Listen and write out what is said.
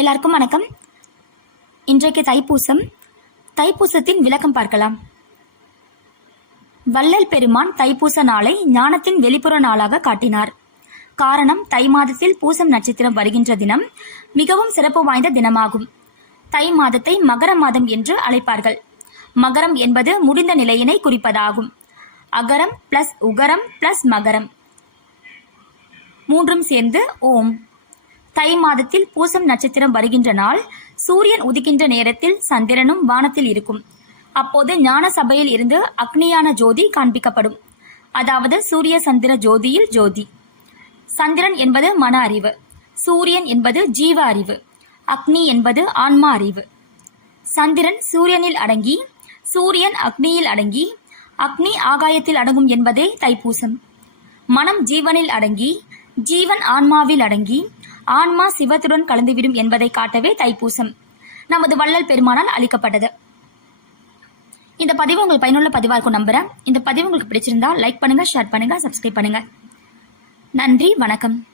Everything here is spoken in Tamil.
எல்லாருக்கும் வணக்கம். இன்றைக்கு தைப்பூசம். தைப்பூசத்தின் விளக்கம் பார்க்கலாம். வள்ளல் பெருமான் தைப்பூச நாளை ஞானத்தின் வெளிப்புற நாளாக காட்டினார். காரணம், தை மாதத்தில் பூசம் நட்சத்திரம் வருகின்ற தினம் மிகவும் சிறப்பு வாய்ந்த தினமாகும். தை மாதத்தை மகர மாதம் என்று அழைப்பார்கள். மகரம் என்பது முடிந்த நிலையினை குறிப்பதாகும். அகரம் பிளஸ் உகரம் பிளஸ் மகரம் மூன்றும் சேர்ந்து ஓம். தை மாதத்தில் பூசம் நட்சத்திரம் வருகின்ற நாள் சூரியன் உதிக்கின்ற நேரத்தில் சந்திரனும் வானத்தில் இருக்கும். அப்போது ஞான சபையில் இருந்து அக்னியான ஜோதி காண்பிக்கப்படும். அதாவது சூரிய சந்திர ஜோதியில் ஜோதி. சந்திரன் என்பது மன அறிவு, சூரியன் என்பது ஜீவ அறிவு, அக்னி என்பது ஆன்மா அறிவு. சந்திரன் சூரியனில் அடங்கி, சூரியன் அக்னியில் அடங்கி, அக்னி ஆகாயத்தில் அடங்கும் என்பதே தைப்பூசம். மனம் ஜீவனில் அடங்கி, ஜீவன் ஆன்மாவில் அடங்கி, ஆன்மா சிவத்துடன் கலந்துவிடும் என்பதை காட்டவே தைப்பூசம் நமது வள்ளல் பெருமானால் அளிக்கப்பட்டது. இந்த பதிவு உங்களுக்கு பயனுள்ள பதிவாக இருக்கும் நம்புறேன். இந்த பதிவு உங்களுக்கு பிடிச்சிருந்தா லைக் பண்ணுங்க, ஷேர் பண்ணுங்க, சப்ஸ்கிரைப் பண்ணுங்க. நன்றி, வணக்கம்.